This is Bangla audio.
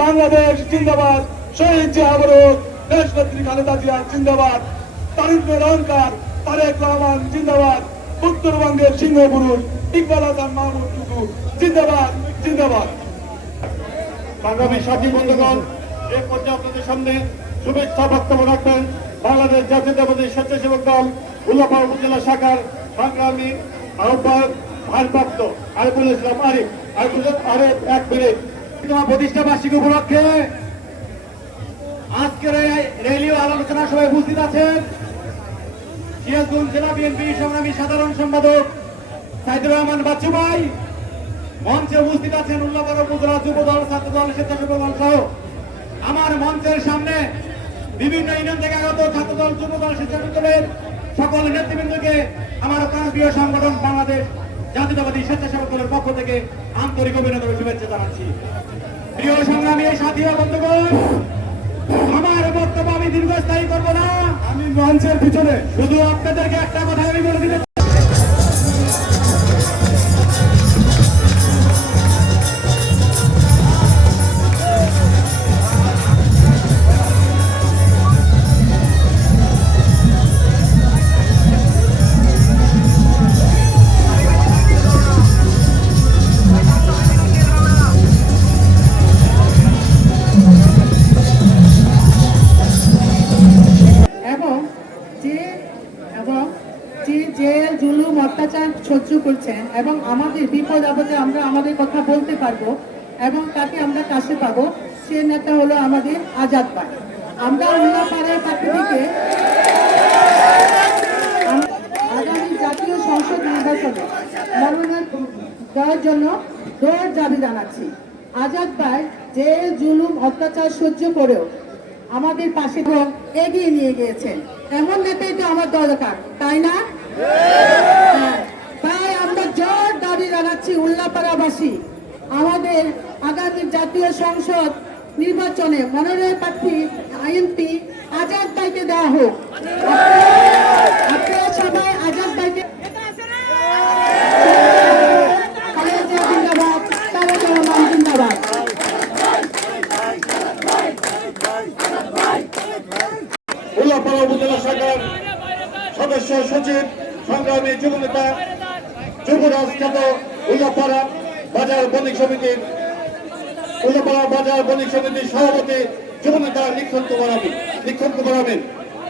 বাংলাদেশ জিন্দাবাদ, শহীদ জিয়াবরত দেশনেত্রী খালেদা জিয়া জিন্দাবাদ তারিফের অহংকার, তারেক রহমান জিন্দাবাদ উত্তরবঙ্গের সিংহ পুরুষ, ইকবাল আজম মাহমুদ টুকু, জিন্দাবাদ জিন্দাবাদ। সংগ্রামী সাথী বন্ধুগণ, এ পর্যায়ে আপনাদের সামনে শুভেচ্ছা বক্তব্য রাখবেন বাংলাদেশ জাতীয়তাবাদী স্বেচ্ছাসেবক দল উল্লাপাড়া উপজেলা শাখার সংগ্রামী আহ্বায়ক, ভারপ্রাপ্ত আরিফুল ইসলাম আরিফ। আরিফুল আরিফ, এক মিনিট। প্রতিষ্ঠা বার্ষিকী উপলক্ষে আজকের এই রেলীয় আলোচনা সভায় উপস্থিত আছেন সিরাজগঞ্জ জেলা বিএনপি সংগ্রামী সাধারণ সম্পাদক সাইদুর রহমান বাচ্চু ভাই মঞ্চে উপস্থিত আছেন উল্লাপাড়া উপজেলা যুব দল ছাত্র দল স্বেচ্ছাসেবক দল সহ আমার মঞ্চের সামনে বিভিন্ন ইউনিয়ন থেকে আগত ছাত্র দল যুব দল স্বেচ্ছাসেবক দলের সকল নেতৃবৃন্দকে আমার প্রিয় সংগঠন বাংলাদেশ জাতীয়তাবাদী স্বেচ্ছাসেবক দলের পক্ষ থেকে আন্তরিক অভিনন্দন শুভেচ্ছা জানাচ্ছি। প্রিয় সংগ্রামী সাথী বন্ধুগণ আমার বক্তব্য আমি দীর্ঘস্থায়ী করব না। আমি মঞ্চের পিছনে। শুধু আপনাদেরকে একটা কথা আমি বলে দিতে যে এবং যে জেল জুলুম, অত্যাচার সহ্য করছেন এবং আমাদের বিপদ আপদে আমরা আমাদের কথা বলতে পারব এবং তাকে আমরা কাছে পাবো, সে নেতা হলো আমাদের আজাদ ভাই আমরা উল্লাপাড়ার পক্ষ থেকে আগামী জাতীয় সংসদ নির্বাচনে মনোনয়ন দেওয়ার জন্য জোর দাবি জানাচ্ছি। আজাদ ভাই, যে জুলুম, অত্যাচার সহ্য করেও আমাদের পাশে এগিয়ে নিয়ে গিয়েছেন। এমন নেতাই তো আমার দরকার, তাই না? হ্যাঁ। তাই আমরা জোর দাবি জানাচ্ছি উল্লাপাড়াবাসী। আমাদের আগামী জাতীয় সংসদ নির্বাচনে মনোনয়ন প্রার্থী আইএমপি আজাদ তাইকে দেওয়া হোক আপনারা সবাই আজাদ ভাইকে খালেদা জিয়া জিন্দাবাদ তারেক রহমান জিন্দাবাদ উল্লাপাড়া উপজেলা শাখার সদস্য সচিব, সংগ্রামী যুব নেতা যুবরাজ খ্যাত উল্লাপাড়া বাজার বণিক সমিতির উল্লাপাড়া বাজার বণিক সমিতির সভাপতি যুব নেতা নিক্ষণ কুমার আমিন নিক্ষণ কুমার আমিন।